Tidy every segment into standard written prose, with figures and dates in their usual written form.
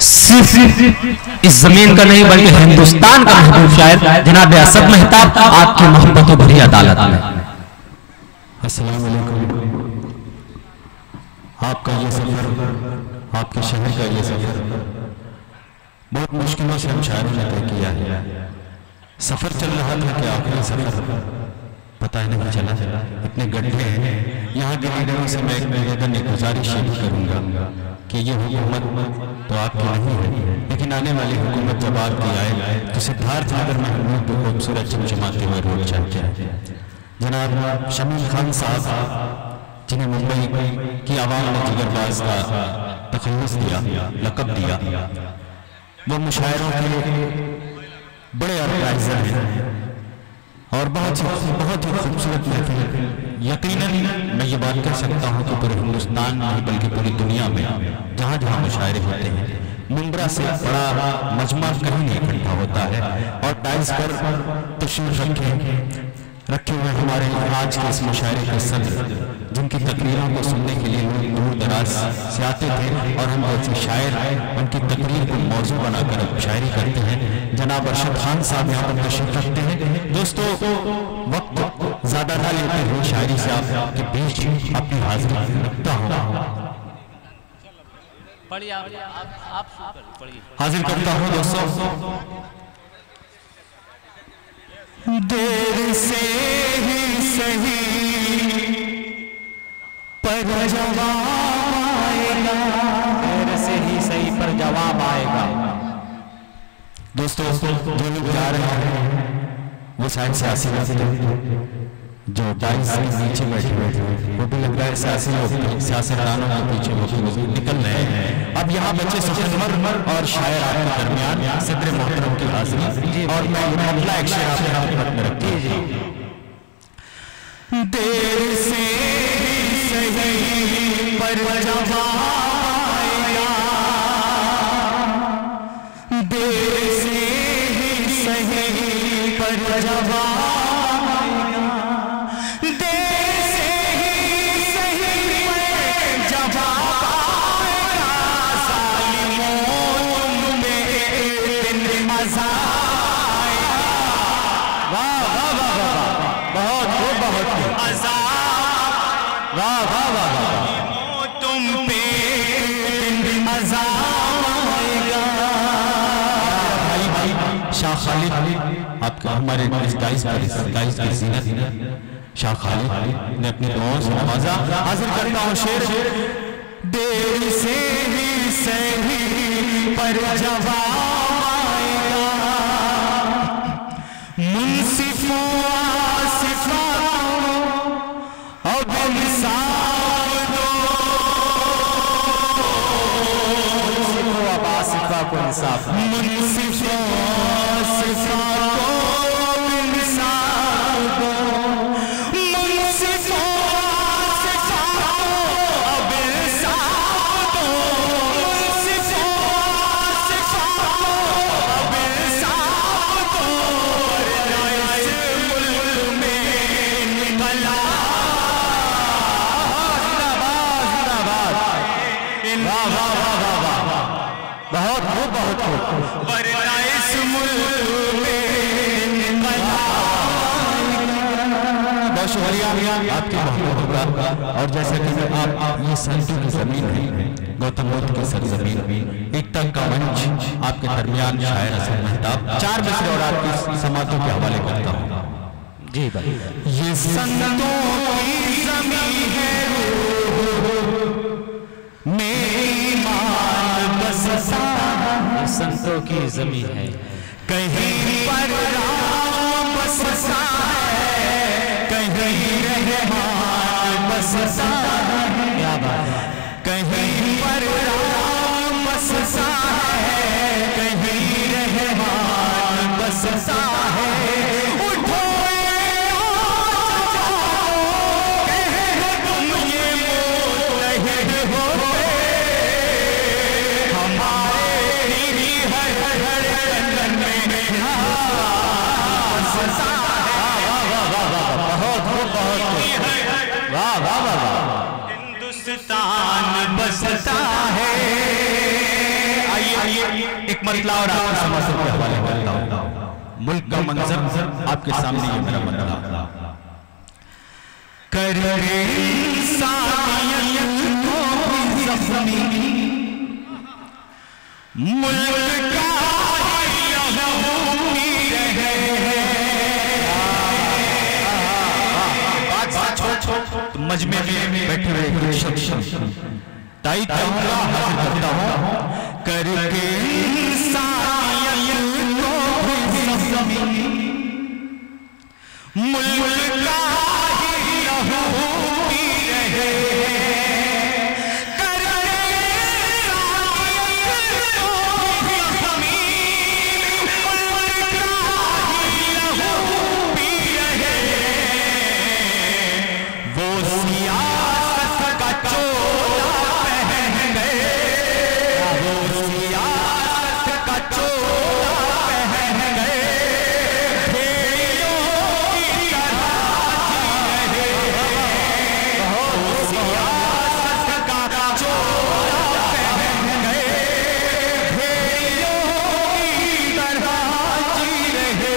صرف اس زمین کا نہیں بلکہ ہندوستان کا محبوب شاعر جناب اسد مہتاب آپ کی محبت و بھری عدالت میں. السلام علیکم. آپ کا یہ سفر، آپ کے شہر کا یہ سفر بہت مشکلوں سے ہم شاعروں نے طے کیا ہے. سفر چل رہا تھا کہ آخری سفر پتہ نہیں چلا. اتنے گڈھے ہیں یہاں کے لیڈروں سے میں ایک گزارش یہ کروں گا کہ یہ حکومت تو آپ کی نہیں ہے، لیکن آنے والی حکومت جب آپ کی آئے تو سدھارتھ نگر میں ہم لوگ کو خوبصورت چمچماتے ہوئے روڈ چاہتے ہیں. جناب شمیم خان صاحب جنہیں ممبئی کی عوام نے جگر باز کا تخلص دیا، لقب دیا، وہ مشاعروں کے بڑے آرگنائزر ہیں اور بہت ہی خوبصورت محفل. یقیناً میں یہ بات کہہ سکتا ہوں کہ پورے ہندوستان میں بلکہ پوری دنیا میں جہاں جہاں مشاعرے ہوتے ہیں ممبرا سے بڑا مجمع کہیں نہیں اکٹھا ہوتا ہے. اور ٹائز پر تشریف رکھے ہوئے ہمارے آج کے اس مشاعرے کے صدر، جن کی تقریروں کو سننے کے لیے لوگ دور دراز سے آتے تھے اور ہم جیسے شاعر ان کی تقریر کو موضوع بنا کر شاعری کرتے ہیں، جناب ارشد خان صاحب یہاں پر تشریف رکھتے ہیں. دوستو وقت زیادہ نہ لیتے ہوئے شاعری سے آپ کے بیچ اپنی حاضری رکھتا ہوں، حاضر کرتا ہوں. دوستو دیر سے ہی صحیح پر جواب آئے گا، دیر سے ہی صحیح پر جواب آئے گا. دوستو جو لوگ جا رہے ہیں وہ شاید سیاسی لوگ جو ڈائز کے نیچے بیٹھے ہوئے وہ بھی لگ رہا ہے سیاسی لوگ سیاستدانوں کے پیچھے وہ نکل رہے ہیں. اب یہاں بچے سخنور اور شاعر آپ کے درمیان صدر محترم کی حاضری اور میں یہ اگلا ایک شعر آپ کے خدمت میں رکھتی ہوں. دیر سے ہی صحیح پر جواب آئے گا، دیر سے ہی صحیح پر جواب آئے گا، دیر سے ہی صحیح پر جواب آئے گا. ظالموں تم میں ایک دن مزہ آئے گا. واہ واہ واہ واہ، بہت خوب بہت خوب. عذاب، واہ واہ واہ واہ، تم پہ ایک دن مزہ آئے گا. بھائی شاہ خالد آپ کا ہمارے اس ڈائز کی زینت شاہ خالد نے اپنی دعاؤں سے نوازا. حاضر کرتا ہوں شعر. دیر سے ہی صحیح پر جواب آئے گا، منصفوں آصفوں اب انصاف دو، منصفوں اب آصفہ کو انصاف، منصفوں آصفہ کو اب انصاف دو، منصفوں آصفہ کو اب انصاف دو، منصفوں آصفہ کو اب انصاف دو. ورنہ اس ملک میں نکلا بہت خوب بہت خوب. ورنہ اس ملک میں نکلا. بہت شکریہ آپ کی محبت کا. اور جیسا کہ آپ یہ سنٹو کی زمین ہے، گوتم بدھ کی سرزمین، ایک تک کا منچ آپ کے درمیان شاعر اسد مہتاب 4 مصرے اور آپ کی سماعتوں کے حوالے کرتا ہوں. جی بھائی. یہ سنتوں کی زمین ہے، میری مان بستا، یہ سنتوں کی زمین ہے، کہیں پر رام بستا ہے، کہیں رحمان بستا ہے. کیا بات ہے. کہیں پر رام بستا ہے، کہیں رحمان بستا ہے. اٹھو ہندوستان اور آپ کے سماثر کے حوالے کرتا ہوں. ملک کا منظر آپ کے سامنے یہ میرا بندہ کر انسانیت کو زخمی ملک کا مجمع میں بیٹھے ہوئے شخص تائید کروں گا حاضر کرتا ہوں کر کے انسانیت کو زخمی ملک کا ہی لہو پی رہے کر کے انسانیت کو زخمی ملک کا ہی لہو پی رہے وہ سیاست کا چولا پہن گئے وہ سیاست کا چولا پہن گئے بھیڑیوں کی طرح جی رہے وہ سیاست کا چولا پہن گئے بھیڑیوں کی طرح جی رہے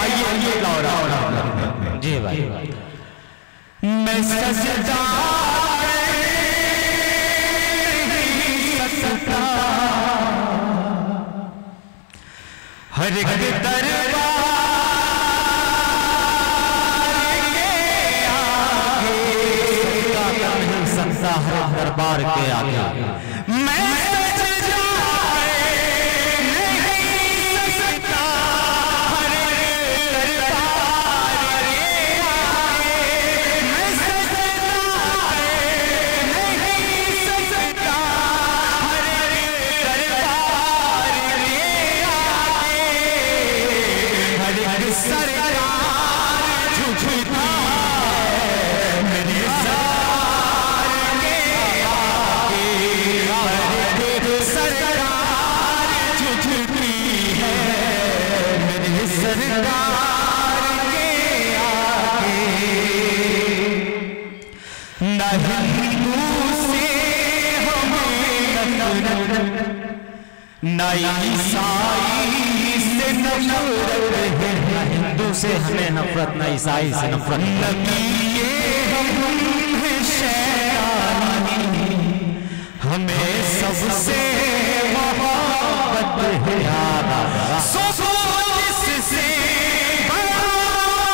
آئیے لورا جی بھائی میں سجدہ نہیں سکتا ہر ایک دربار کے آگے نہیں سکتا ہر دربار کے آگے میں سجدہ نہیں سکتا ہر ایک دربار کے آگے میں سجدہ نہیں سکتا ہر ایک دربار کے آگے ہر ایک سرکار جھکتا ہے میرے سار کے آگے ہر ایک سرکار جھکتی ہے میرے سرکار کے آگے نہ ہندو سے ہمیں نفرت نہ عیسائی سے نفرت ہے ہندو سے ہمیں نفرت نہ عیسائی سے نفرت نبی ہم ہیں شیطانی ہمیں سب سے محبت ہے سوچو جس سے بڑا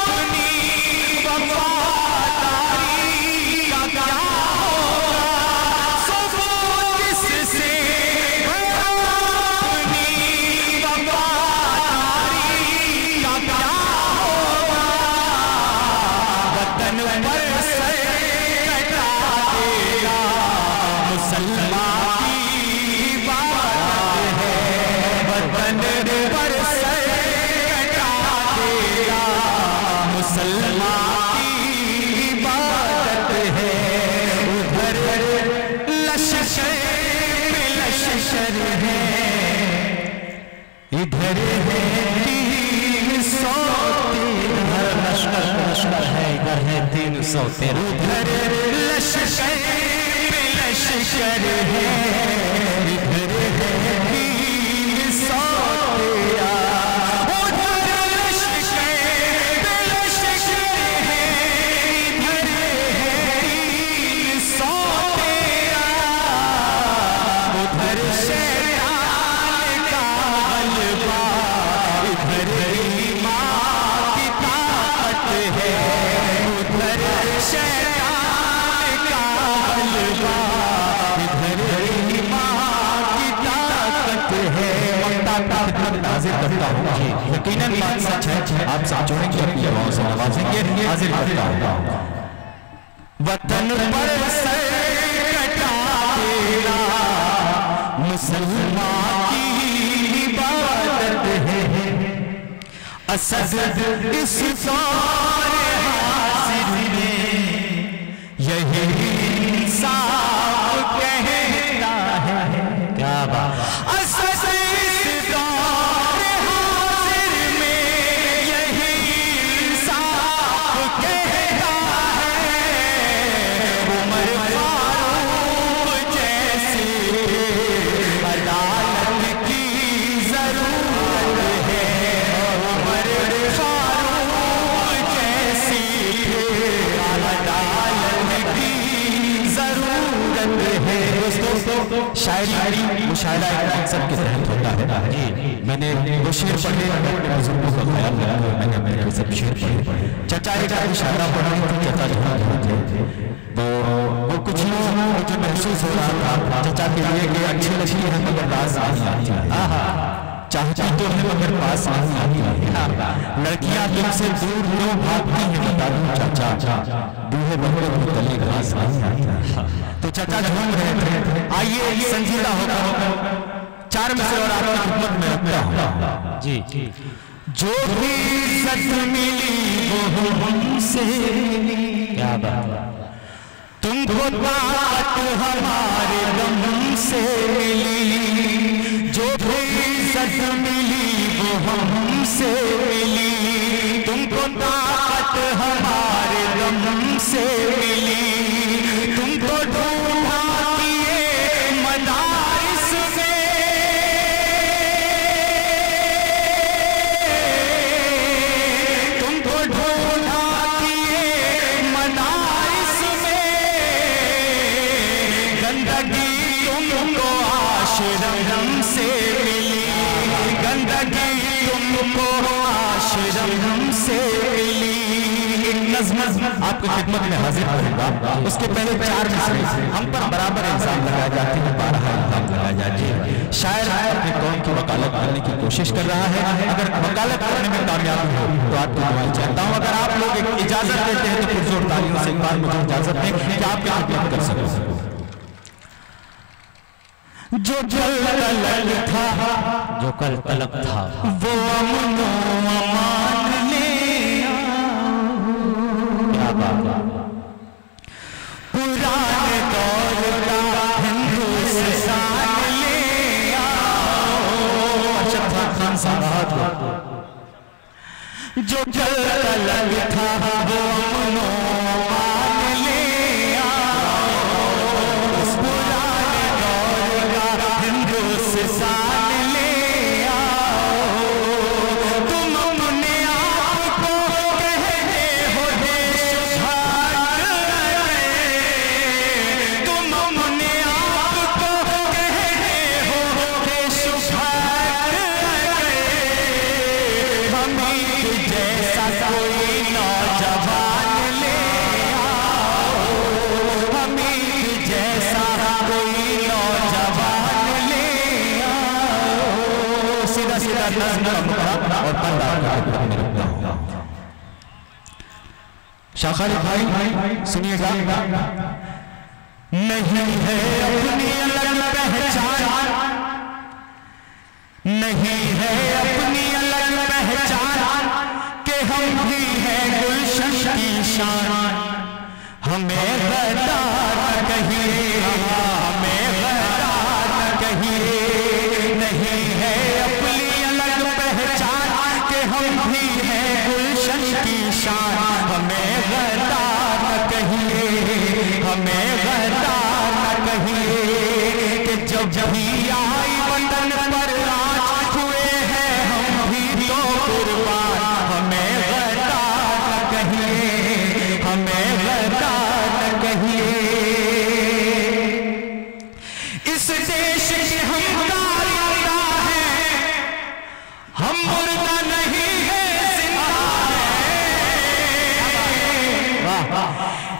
اپنی وفاداری کا کیا ہوگا سوچو جس سے بڑا اپنی وفاداری کا کیا ہوگا وطن پر سر کٹا دے گا مسلمان کی عبادت ہے وطن پر سر کٹا دے گا مسلمان کی عبادت ہے ادھر لشکر میں لشکر ہے ادھر ہے 313 ہر لشکر ہے ادھر ہے 313 ادھر لشکر میں لشکر ہے ادھر ہے 313 ادھر لشکر میں لشکر ہے ادھر ہے 313 ادھر شیطان کا غلبہ ادھر ایمان کی طاقت ہے ادھر شیطان کا غلبہ ادھر ایمان کی طاقت ہے حاضر کرتا ہوں یقیناً بات سچ ہے آپ ساتھ جوڑیں گے اپنی دعاؤں سے نوازیں گے حاضر کرتا ہوں وطن پر سر کٹا تیرا مسلمان کی عبادت ہے اسد اس سارے حاضر میں یہی انصاف کہتا ہے کیا بات اسد اس سارے حاضر میں یہی انصاف کہتا ہے عمر فاروق جیسے بڑا شاعری مشاعرہ ایک مقصد کے تحت ہوتا ہے. میں نے وہ شعر پڑھے, اپنے بزرگوں کا خیال رکھا, میں نے اپنے سب شعر پڑھے. چچا ایک مشاعرہ پڑھ رہے تھے, چچا جہاں تھے تو وہ کچھ لوگ مجھے محسوس ہو رہا تھا چچا کے لیے کہ اچھی لگتی ہے مگر پاس نہیں آتی ہے, چاہتی تو ہے مگر پاس نہیں آتی ہے, لڑکیاں تم سے دور کیوں بھاگتی ہیں بتا دوں چاچا, بوڑھے بڑے بھی تلے گھاس نہیں آتی ہے. تو چچا جھوم رہے تھے. آئیے سنجیدہ ہو کر 4 مصرے اور آپ کی خدمت میں رکھتا ہوں. جی جو بھی عزت ملی وہ ہم سے, کیا بات, تم کو بات ہمارے غم سے ملی, جو بھی عزت ملی وہ ہم سے ملی, تم کو بات ہمارے غم سے ملی, تم کو ڈھونڈا کیے مدارس میں, تم کو ڈھونڈا کیے مدارس میں, گندگی تم کو آشرم سے ملی, گندگی تم کو آشرم سے ملی. نظم آپ کی خدمت میں حاضر کروں گا, اس کے پہلے 4 مصرے ہم پر برابر الزام لگائے جاتے ہیں, بارہا الزام لگائے جاتے ہیں. شاعر اپنی قوم کی وکالت کرنے کی کوشش کر رہا ہے, اگر وکالت کرنے میں کامیابی ہو تو آپ کی دعائیں چاہتا ہوں. اگر آپ لوگ اجازت دیتے ہیں تو پرزور تالیوں سے ایک بار مجھے اجازت دیں کہ آپ کی خدمت کر سکوں. جو کل تلک تھا وہ امن و امان لے پرانے دور کا ہندوستان لے آؤ. خان صاحب جو تلک تھا وہ امن و امان لے آؤ, پرانے دور کا ہندوستان لے آؤ. تم اپنے آپ کو کہتے ہو دیش بھاگ گئے, تم اپنے آپ کو کہتے ہو دیش بھاگ گئے, امیر جیسا کوئی نوجوان لے آؤ, امیر جیسا کوئی نوجوان لے آؤ. سیدھا سیدھا نظم اور پندہ میں رکھتا ہوں. شاہ خالد بھائی سنیے گا. نہیں ہے اپنی الگ پہچان, نہیں ہے اپنی الگ پہچان, کہ ہم بھی ہیں گلشن کی شان. ہمیں غدار نہ کہیے, ہمیں غدار نہ کہیے, نہیں ہے اپنی الگ پہچان, کہ ہم بھی ہیں گلشن کی شان. ہمیں غدار نہ کہیے, ہمیں غدار نہ کہیے, کہ جب بھی آئی وطن پر راج ہوئے ہیں ہم بھی تو قربان. ہمیں غدار نہ کہیے, ہمیں غدار نہ کہیے. اس دیش کے ہم داریدہ ہیں, ہم مردہ نہیں ہے زندہ ہے.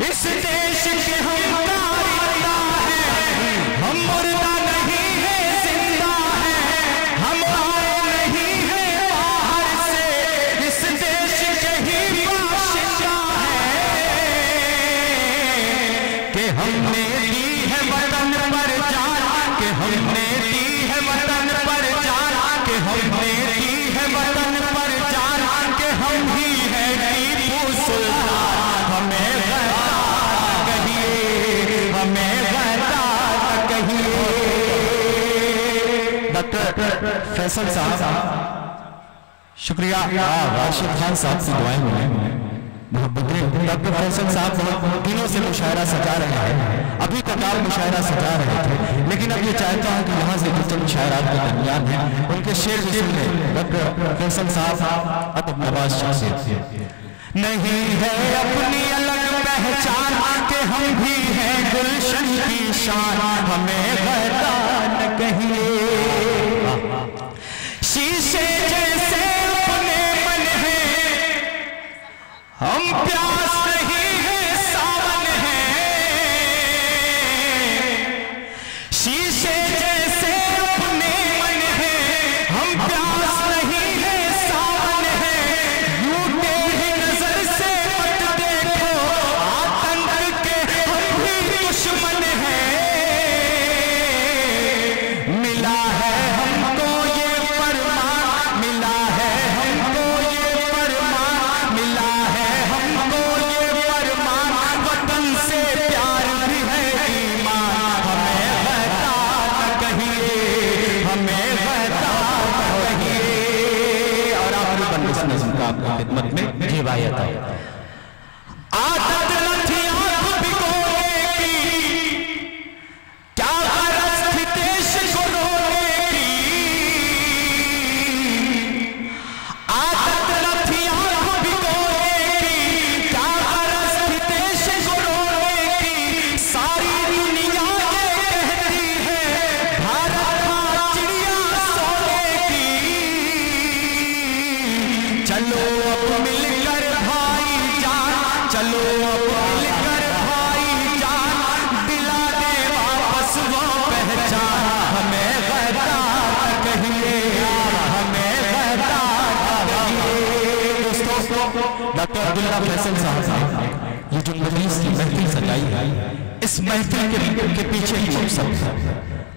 اس دیش کے ہم داریدہ ہیں, ہم مردہ نہیں ہے زندہ ہے, ہم آئے نہیں ہے باہر سے, اس دیش کے ہی باشندہ ہیں. کہ ہم نے دی ہے وطن پر جان, کہ ہم نے دی ہے وطن پر جان, کہ ہم نے دی ہے وطن پر جان, کہ ہم ہی ہیں ٹیپو سلطان. ہمیں غدار نہ کہیے, ہمیں غدار نہ کہیے. ڈاکٹر فیصل صاحب شکریہ, راشد خان صاحب کی دعائیں ملیں. ڈاکٹر فیصل صاحب بہت دنوں سے مشاعرہ سجا رہے ہیں, ابھی تک آپ مشاعرہ سجا رہے تھے, لیکن اب یہ چاہتا ہوں کہ یہاں سے کچھ مشاعرات کے درمیان ہیں ان کے شعر بھی سن لیں. ڈاکٹر فیصل صاحب ادب نواز شخصیت. نہیں ہے اپنی الگ پہچان کہ ہم بھی ہیں گلشن کی شان ہمیں غدا نہ کہیے شیشے جیسے اپنے من ہیں ہم پیاس نہیں ہیں ساون ہیں شیشے جیسے اپنے من ہیں ہم پیاس نہیں ہیں ساون ہیں یوں تیری نظر سے مت دیکھو آتنک کے ہم بھی دشمن ہیں ملا ہے ہم کو یہ فرمان ملا ہے ہم کو یہ فرمان ملا ہے ہم کو یہ فرمان وطن سے پیار بھی ہے ایمان ہمیں غدا نہ کہیے ہمیں غدا نہ کہیے اور آخری بند اس نظم کا آپ کی خدمت میں جی بھائی عطا عادت نہ تھی آنکھ بھگونے کی کیا غرض تھی دیش کو رونے کی عادت نہ تھی آنکھ بھگونے کی کیا غرض تھی دیش کو رونے کی ساری دنیا یہ کہتی ہے بھارت ماں چڑیا سونے کی چلو اب مل کر بھائی جان چلو اب مل کر بھائی جان دلا دے واپس وہ پہچان ہمیں غدا نہ کہیے ہمیں غدا نہ کہیے دوستو ڈاکٹر عبداللہ فیصل صاحب یہ جو مجلس کی محفل سجائی ہے اس محفل کے پیچھے ہی مقصد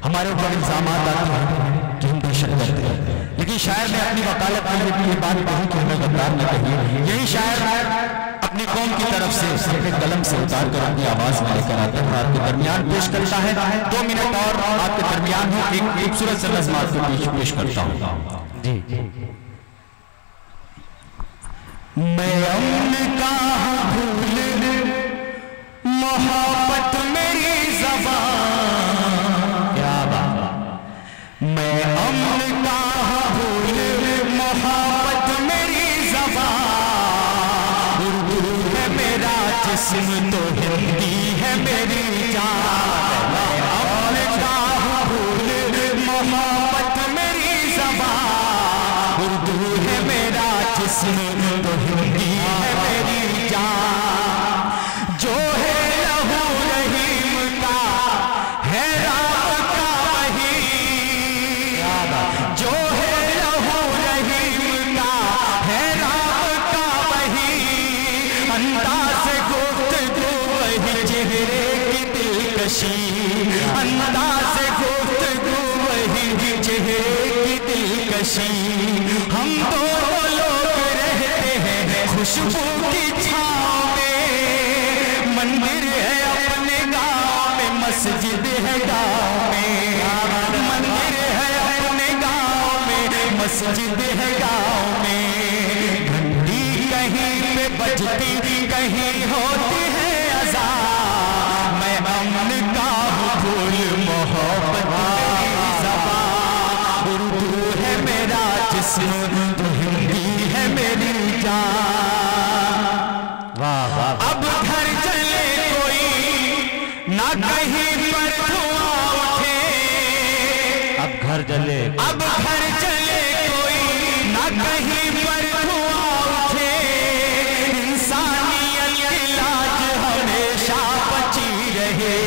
ہمارے اوپر الزامات آتے ہیں کہ ہم دہشت گرد ہیں لیکن شاعر نے اپنی وکالت میں یہ بات کہی کہ ہمیں غدار نہ کہیے یہی شاعر اپنی قوم کی طرف سے صرف قلم سے اتار کر اپنی آواز میں لے کر آتا ہے آپ کے درمیان پیش کرتا ہے 2 منٹ اور آپ کے درمیان ہوں ایک خوبصورت سے نظمات کو پیش کرتا ہوں جی میں امن کا بھول محبت میری زبان کیا بات میں امن کا بھول محبت میری زبان اردو ہے میرا جسم تو ہندی ہے میری جان میں امن کا بھول محبت میری زبان اردو ہے میرا جسم تو ہندی ہے میری جان جو ہے لہو رحیم کا ہے رام کا وہی جو ہے لہو رحیم کا ہے رام کا وہی انداز گفتگو وہی چہرے کی دلکشی انداز گفتگو وہی چہرے کی دلکشی ہم دونوں لوگ رہتے ہیں خوشبو کی چھاؤں میں مندر ہے اپنے گاؤں میں مسجد ہے گاؤں میں مندر ہے اپنے گاؤں میں مسجد ہے گاؤں میں گھنٹی کہیں پہ بجتی کہیں ہوتی ہے اذان میں امن کا پھول محبت میری زبان اردو ہے میرا جسم تو ہندی ہے میری جان اب گھر چلے کوئی نہ کہیں پر دھواں اٹھے اب گھر چلے کوئی نہ کہیں پر دھواں اٹھے انسانیت کی لاج ہمیشہ بچی رہے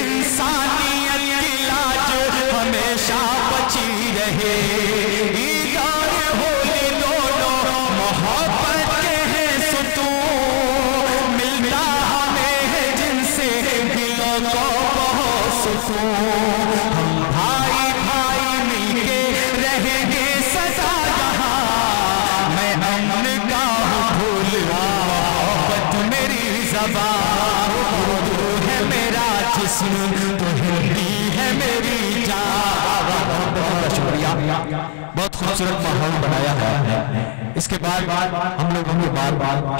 انسانیت کی لاج ہمیشہ بچی رہے عید اور ہولی دونوں محبت کے ہیں ستون ملتا ہمیں ہے جن سے دلوں کو بہت سکون ہم بھائی بھائی مل کے رہیں گے سدا یہاں میں امن کا پھول محبت میری زبان اردو ہے میرا جسم تو ہندی ہے میری جان بہت شکریہ بہت خوبصورت ماحول بنایا ہے اس کے بعد ہم لوگوں کے بعد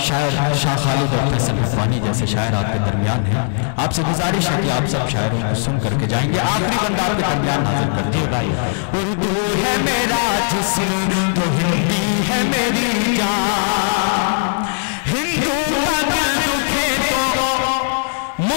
شاعر شاہ خالد اور فیصل حقانی جیسے شاعر آپ کے درمیان ہیں آپ سے گزارش ہے کہ آپ سب شاعروں کو سن کر کے جائیں گے آخری بندہ آپ کے درمیان حاضر کر دیے بھائی اردو ہے میرا جسم تو ہندی ہے میری جان ہندو کا دل دکھے تو